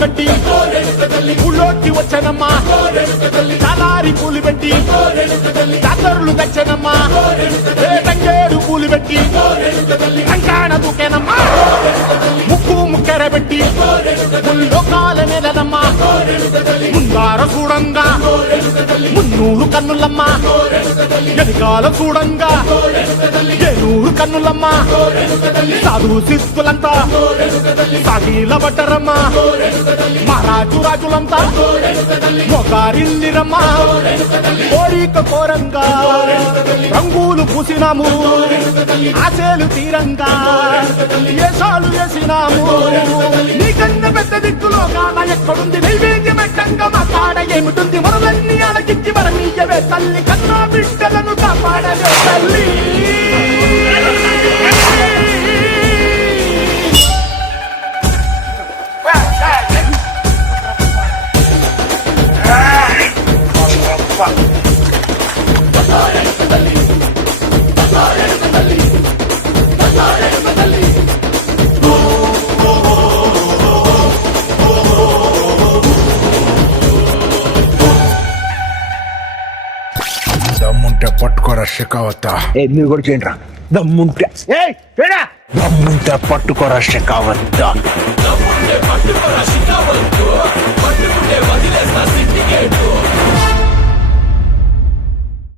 కట్టి ఊళ్ళోకి వచ్చనమ్మా చాలారి పూలు పెట్టి జాతరులు తెచ్చనమ్మా తంగేడు పూలు పెట్టి కంకాణ దూకేనమ్మా ముక్కు ముక్కెర పెట్టి లోకాల నెలనమ్మా ముందార చూడంగా మున్నూరు కన్నులమ్మా ఎనకాల చూడంగా ఏనూరు కన్నులమ్మా సాధు సిద్ధులంతా సాగిల బట్టరమ్మా మహారాజు రాజులంతా మొగారిల్లిరమ్మా కోరిక కోరంగా రంగులు పూసినాము ఆశలు తీరంగా ఏసాలు వేసినాము నీకన్నా పెద్ద దిక్కులో కాన ఎక్కడుంది నైవేద్యం ఎట్టంగా మా కాడ ఏమిటుంది మనలన్నీ అలకిచ్చి మరమీయవే తల్లి కన్నా బిడ్డలను కాపాడవే తల్లి దమ్ముంటే పట్టుకోరా షెకావత. మీరు కూడా చేయండి రా దమ్ముంటే. దమ్ముంటే పట్టుకోరా షెకావత.